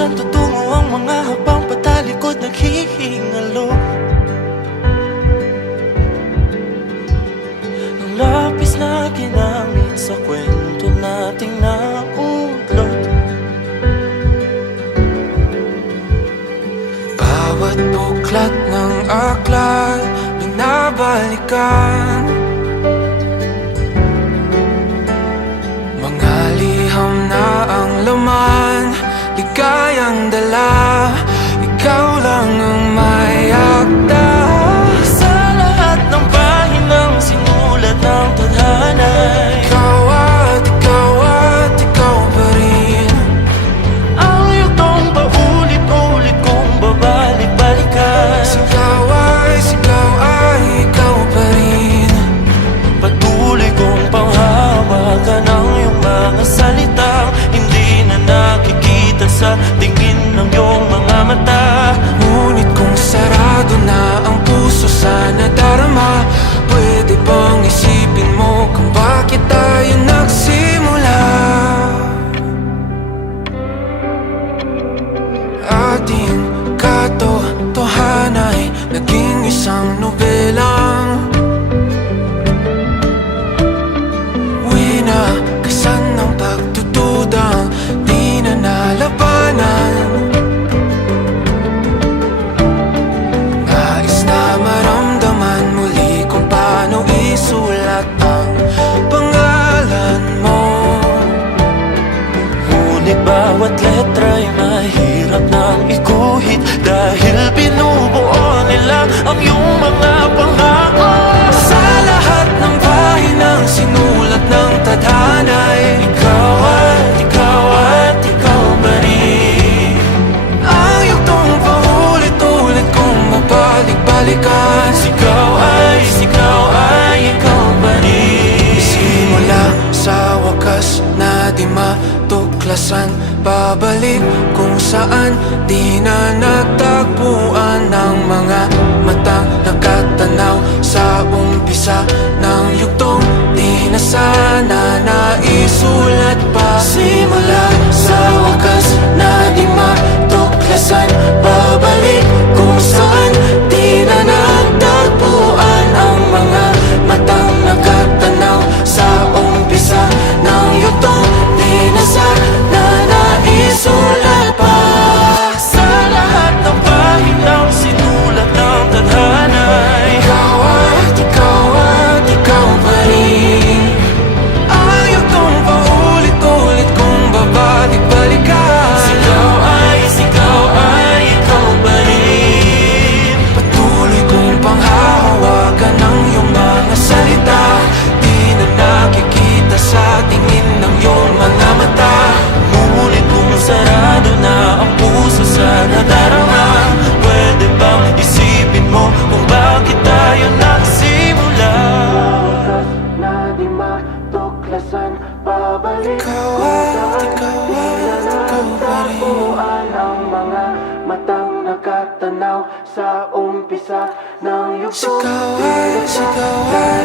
Saan tutungo ang mga habang patalikod naghihingalo? Ang lapis na ginamit sa kwento nating naudlot. Bawat buklat ng aklat binabalikan, mga liham na ang laman, ligayang dala, ikaw lang ang may akda. Sa lahat ng pahinang sinulat ng tadhana, Ikaw at ikaw pa rin. ang yugtong paulit-ulit kong babalik-balikan. Sigaw ay ikaw pa rin. Patuloy kong panghawakan ang iyong mga salitang hindi na nakikita sa tingin ng iyong mga mata. Ngunit kung sarado na ang puso sa nadarama, pwede bang isipin mo kung bakit tayo nagsimula? Ating katotohanan ay naging isang nobelang winakasan ng pagdududang di na nalabanan. Nais na maramdaman muli kung paano isulat ang pangalan mo. Ngunit bawat letra'y mahirap nang iguhit, dahil binubuo nila ang iyong mga pangako. Sa lahat ng pahinang sinulat ng tadhana ay Ikaw ikaw pa rin. ang yugtong paulit-ulit kong mabalik-balikan. Sigaw ay ikaw pa rin. Simula sa wakas na di matuklasan, babalik kung saan di na natagpuan ng mga matang nakatanaw sa umpisa ng yugtong di na sana naisulat pa. Simula sa wakas na di matuklasan, babalik kung saan di na natagpuan ang mga matang nakatanaw sa umpisa ng yugtong di na sana naisulat pa. Sa lahat ng pahinang sinulat ng tadhana, Ikaw at ikaw pa rin. Ang yugtong paulit-ulit kong babalik-balikan. Sigaw ay ikaw pa rin. Patuloy kong panghahawakan ang iyong mga salita, di na nakikita sa tingin ng iyong mga mata. Ngunit kung sarado na ang puso sa nadarama, pwede bang isipin mo kung bakit tayo nagsimula? Na di matuklasan, babalik Ikaw at ikaw pa rin. ang mga matang nakatanaw sa umpisa ng yugtong. Sigaw ay